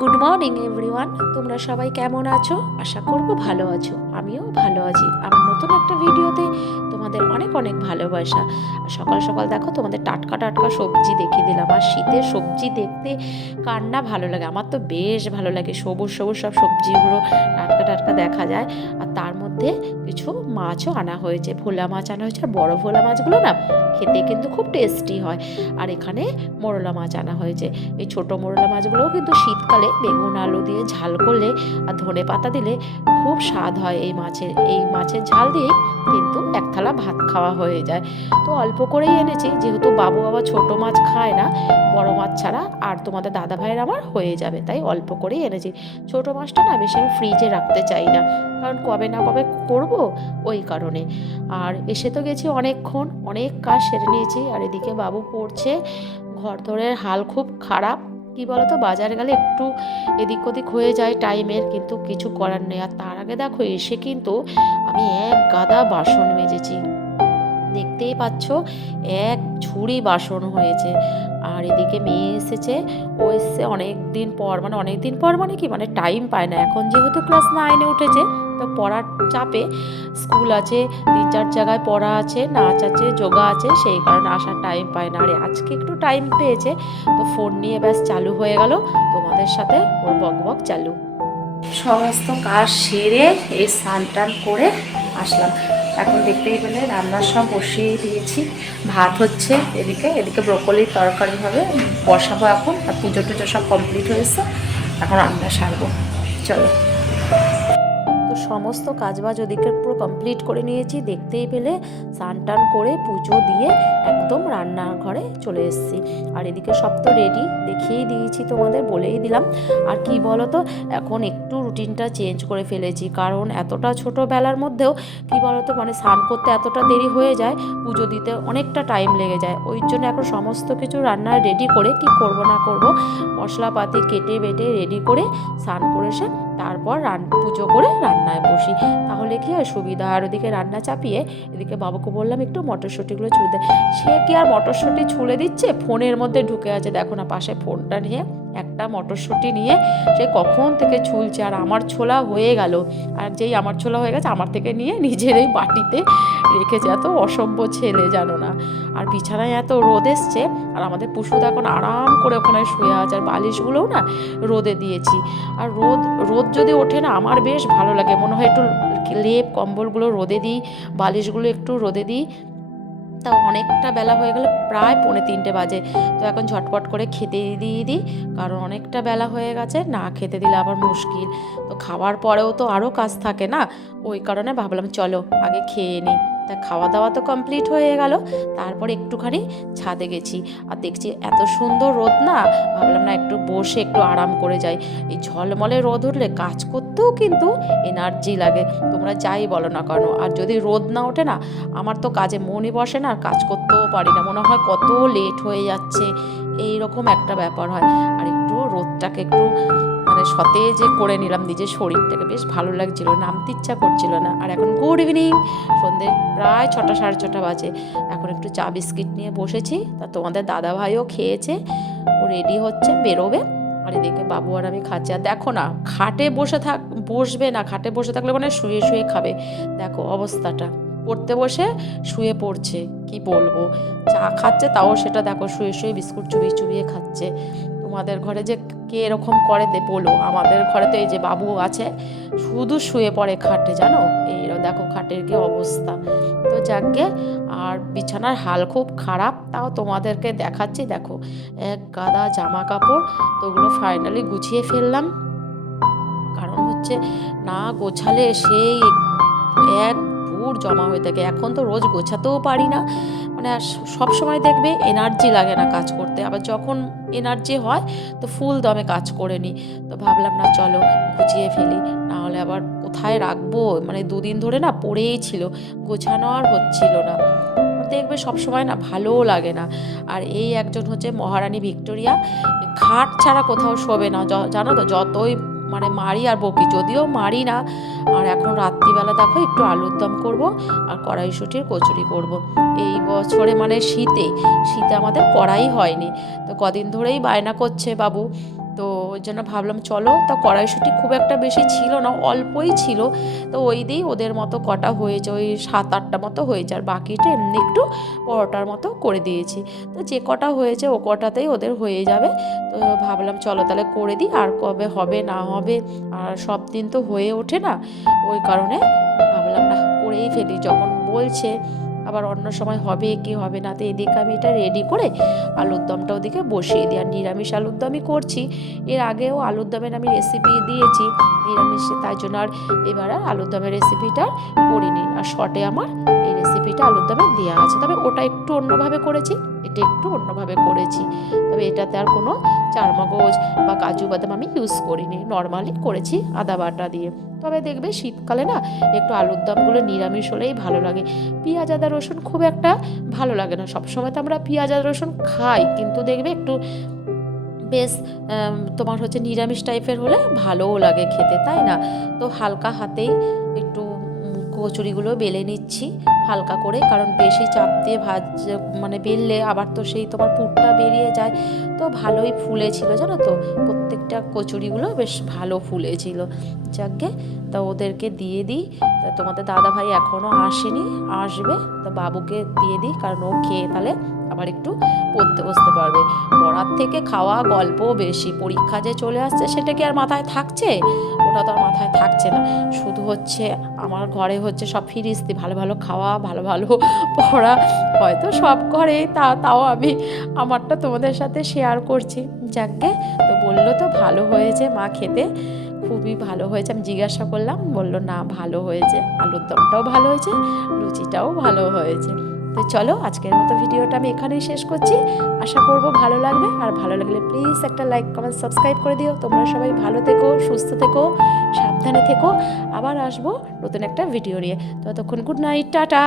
Good morning everyone তোমরা সবাই কেমন আছো? আশা করব ভালো আছো। আমিও ভালো আছি। আমার নতুন একটা ভিডিওতে তোমাদের অনেক অনেক ভালোবাসা। সকাল সকাল দেখো, তোমাদের টাটকা টাটকা সবজি দেখিয়ে দিলাম। আর শীতের সবজি দেখতে কার না ভালো লাগে? আমার তো বেশ ভালো লাগে। সবুজ সবুজ সব সবজিগুলো টাটকা টাটকা দেখা যায়। আর তার মধ্যে কিছু মাছও আনা হয়েছে। ভোলা মাছ আনা হয়েছে। আর বড় ভোলা মাছগুলো না খেতে কিন্তু খুব টেস্টি হয়। আর এখানে মোরলা মাছ আনা হয়েছে। এই ছোটো মোরলা মাছগুলোও কিন্তু শীতকালে বেগুন আলু দিয়ে ঝাল করলে আর ধনে পাতা দিলে খুব স্বাদ হয় এই মাছের এই মাছের ঝাল দিয়ে কিন্তু এক থালা ভাত খাওয়া হয়ে যায়। তো অল্প করেই এনেছি, যেহেতু বাবু বাবা ছোট মাছ খায় না, বড় মাছ ছাড়া আর তোমাদের দাদা ভাইয়ের আমার হয়ে যাবে, তাই অল্প করেই এনেছি। ছোট মাছটা না বেশি আমি ফ্রিজে রাখতে চাই না, কারণ কবে না কবে করব ওই কারণে। আর এসে তো গেছি অনেকক্ষণ, অনেক কাজ সেরে নিয়েছি, আর এদিকে বাবু পড়ছে, ঘর ধরের হাল খুব খারাপ কি বলতো? বাজার গেলে একটু এদিক ওদিক হয়ে যায় টাইমের কিন্তু কিছু করার নেই। আর তার আগে দেখো, এসে কিন্তু আমি এক গাদা বাসন মেজেছি। দেখতেই পাচ্ছ, এক ঝুড়ি বাসন হয়েছে। আর এদিকে মেয়ে এসেছে, ও এসছে অনেক দিন পর মানে অনেক দিন পর মানে কি মানে টাইম পায় না। এখন যেহেতু ক্লাস নাইনে উঠেছে, তো পড়ার চাপে স্কুল আছে, তিন চার জায়গায় পড়া আছে, নাচ আছে, যোগা আছে, সেই কারণে আসার টাইম পায় না। আরে আজকে একটু টাইম পেয়েছে, তো ফোন নিয়ে ব্যাস চালু হয়ে গেল। তোমাদের সাথে ওর বক বক চালু। সমস্ত কাজ সেরে এই স্নান টান করে আসলাম। এখন দেখতেই পেলে রান্নার সব বসিয়ে দিয়েছি। ভাত হচ্ছে এদিকে এদিকে ব্রকলির তরকারি হবে। বসাবো এখন, আর পুজো টুজো সব কমপ্লিট হয়েছে। এখন রান্না সারবো। চলো। সমস্ত কাজবাজ ওদিকে পুরো কমপ্লিট করে নিয়েছি। দেখতেই পেলে স্নান টান করে পুজো দিয়ে একদম রান্নার ঘরে চলে এসেছি। আর এদিকে সব তো রেডি দেখিয়েই দিয়েছি তোমাদের, বলেই দিলাম। আর কি বলো তো এখন একটু রুটিনটা চেঞ্জ করে ফেলেছি। কারণ এতটা ছোটোবেলার মধ্যেও কি বলো তো মানে স্নান করতে এতটা দেরি হয়ে যায়, পুজো দিতে অনেকটা টাইম লেগে যায়। ওই জন্য এখন সমস্ত কিছু রান্না রেডি করে কি করব না করব, মশলাপাতি কেটে বেটে রেডি করে স্নান করে এসে তারপর রান, পুজো করে রান্নায় বসি। তাহলে কি হয়, সুবিধা আর ওদিকে রান্না চাপিয়ে এদিকে বাবাকে বললাম, একটু মটরশুঁটিগুলো ছুলে দে। সে কি আর মটরশুঁটি ছুলে দিচ্ছে? ফোনের মধ্যে ঢুকে আছে। দেখো না, পাশে ফোনটা নিয়ে একটা মটরশুঁটি নিয়ে সে কখন থেকে ছুলছে? আর আমার ছোলা হয়ে গেল। আর যেই আমার ছোলা হয়ে গেছে, আমার থেকে নিয়ে নিজের এই বাটিতে রেখেছে। এত অসভ্য ছেলে, জানো না। আর বিছানায় এত রোদ এসছে, আর আমাদের পশুটা এখন আরাম করে ওখানে শুয়ে আছে, আর বালিশগুলোও না রোদে দিয়েছি। আর রোদ রোদ যদি ওঠে না, আমার বেশ ভালো লাগে। মনে হয় একটু লেপ, কম্বলগুলো রোদে দিই, বালিশগুলো একটু রোদে দিই। তা অনেকটা বেলা হয়ে গেল, প্রায় পৌনে তিনটে বাজে। তো এখন ঝটপট করে খেতে দিয়ে দিই, কারণ অনেকটা বেলা হয়ে গেছে, না খেতে দিলে আবার মুশকিল। তো খাওয়ার পরেও তো আরও কাজ থাকে না, ওই কারণে ভাবলাম চলো, আগে খেয়ে নিই। তা খাওয়া দাওয়া তো কমপ্লিট হয়ে গেল। তারপর একটুখানি ছাদে গেছি। আর দেখছি এত সুন্দর রোদ না, ভাবলাম না একটু বসে একটু আরাম করে যাই। এই ঝলমলে রোদ উঠলে কাজ করতেও কিন্তু এনার্জি লাগে। তোমরা যাই বলো না কেন, আর যদি রোদ না ওঠে না, আমার তো কাজে মনই বসে না, আর কাজ করতেও পারি না। মনে হয় কত লেট হয়ে যাচ্ছে। এই রকম একটা ব্যাপার হয়। আর রোদটাকে একটু মানে সতেজে করে নিলাম নিজের শরীরটাকে। বেশ ভালো লাগছিল, নামতে ইচ্ছা করছিল না। আর এখন গুড ইভিনিং সন্ধ্যে প্রায় ছটা, সাড়ে ছটা বাজে। এখন একটু চা বিস্কিট নিয়ে বসেছি। তা তোমাদের দাদা ভাইও খেয়েছে, ও রেডি হচ্ছে, বেরোবে। আর এদিকে বাবু আর আমি খাচ্ছি। আর দেখো না, খাটে বসে থাক, বসবে না, খাটে বসে থাকলে মানে শুয়ে শুয়ে খাবে। দেখো অবস্থাটা, পড়তে বসে শুয়ে পড়ছে, কি বলব? চা খাচ্ছে, তাও সেটা দেখো শুয়ে শুয়ে বিস্কুট চুবিয়ে চুবিয়ে খাচ্ছে। তোমাদের ঘরে যে কে এরকম করে দে, বলো। আমাদের ঘরে তো এই যে বাবু আছে, শুধু শুয়ে পড়ে খাটে, জানো? এই দেখো খাটের কি অবস্থা। তো যাকে আর বিছানার হাল খুব খারাপ, তাও তোমাদেরকে দেখাচ্ছি, দেখো। এক গাদা জামা কাপড়, তো ওগুলো ফাইনালি গুছিয়ে ফেললাম। কারণ হচ্ছে, না গোছালে সেই ভুর জমা হয়ে থাকে। এখন তো রোজ গোছাতেও পারি না। মানে সব সময় দেখবে এনার্জি লাগে না কাজ করতে। আবার যখন এনার্জি হয়, তো ফুল দমে কাজ করে নিই। তো ভাবলাম, না, চলো গুছিয়ে ফেলি। নাহলে আবার কোথায় রাখব? মানে দুদিন ধরে না পড়েই ছিল। গোছানো আর হচ্ছিল না। দেখবে সবসময় না ভালোও লাগে না। আর এই একজন হচ্ছে মহারানী ভিক্টোরিয়া। খাট ছাড়া কোথাও শোবে না। জানো তো, যতই মানে মারি আর বকি যদিও মারি না, আর এখন রাত্রিবেলা দেখো একটু আলুর দম করব আর কড়াইশুটির কচুরি করব। এই বছরে মানে শীতে শীতে আমাদের কড়াই হয়নি। তো কদিন ধরেই বায়না করছে বাবু। তো ওই জন্য ভাবলাম চলো, তা কড়াইশুটি খুব একটা বেশি ছিল না, অল্পই ছিল। তো ওই দিয়েই ওদের মতো কটা হয়েছে ওই সাত আটটা মতো হয়েছে আর বাকিটা এমনি একটু পরোটার মতো করে দিয়েছি। তো যে কটা হয়েছে ও কটাতেই ওদের হয়ে যাবে। তো ভাবলাম চলো তাহলে করে দিই, আর কবে হবে, না হবে, আর সব দিন তো হয়ে ওঠে না। ওই কারণে ভাবলাম, না করেই ফেলি। যখন বলছে আবার অন্য সময় হবে, কি হবে না তো এদিকে আমি এটা রেডি করে আলুর দমটা ওদিকে বসিয়ে দিই। আর নিরামিষ আলুর দমই করছি। এর আগেও আলুর দমের আমি রেসিপি দিয়েছি, নিরামিষে, তাই জন্য আর এবার আর আলুর দমের রেসিপিটা করিনি। আর শর্টে আমার এই রেসিপিটা আলুর দমে দেওয়া আছে। তবে ওটা একটু অন্যভাবে করেছি। এটা একটু অন্যভাবে করেছি। তবে এটাতে আর কোনো চারমগজ বা কাজু বাদাম আমি ইউজ করিনি। নর্মালি করেছি আদা বাটা দিয়ে। তবে দেখবে শীতকালে না একটু আলুর দমগুলো নিরামিষ হলেই ভালো লাগে। পেঁয়াজ, আদা, রসুন খুব একটা ভালো লাগে না। সবসময় তো আমরা পেঁয়াজ, আদা, রসুন খাই। কিন্তু দেখবে একটু বেশ তোমার হচ্ছে নিরামিষ টাইপের হলে ভালোও লাগে খেতে, তাই না? তো হালকা হাতেই একটু কচুরিগুলো বেলে নিচ্ছি হালকা করে, কারণ বেশি চাপ দিয়ে ভাজ মানে বেললে আবার তো সেই তোমার পুরটা বেরিয়ে যায়। তো ভালোই ফুলেছিল, জানো তো? প্রত্যেকটা কচুরিগুলো বেশ ভালো ফুলেছিল। যাকে তা ওদেরকে দিয়ে দিই। তা তোমাদের দাদা ভাই এখনও আসেনি, আসবে। তা বাবুকে দিয়ে দিই, কারণ ও খেয়ে তাহলে আবার একটু পড়তে বসতে পারবে। পড়ার থেকে খাওয়া গল্প বেশি। পরীক্ষা যে চলে আসছে সেটা কি আর মাথায় থাকছে? ওটা তো আর মাথায় থাকছে না। শুধু হচ্ছে আমার ঘরে হচ্ছে সব ফিরিস্তি। ভালো ভালো খাওয়া, ভালো ভালো পড়া। হয়তো সব ঘরে তা, তাও আমি আমারটা তোমাদের সাথে শেয়ার করছি। যাকে তো বলল তো ভালো হয়েছে মা খেতে। খুবই ভালো হয়েছে। আমি জিজ্ঞাসা করলাম, বলল না, ভালো হয়েছে। আলুর দমটাও ভালো হয়েছে, লুচিটাও ভালো হয়েছে। তো চলো আজকের মতো ভিডিওটা আমি এখানেই শেষ করছি। আশা করব ভালো লাগবে। আর ভালো লাগলে প্লিজ একটা লাইক কমেন্ট সাবস্ক্রাইব করে দিও। তোমরা সবাই ভালো থেকো, সুস্থ থেকো, সাবধানে থেকো। আবার আসব নতুন একটা ভিডিও নিয়ে। ততক্ষণ গুড নাইট টাটা!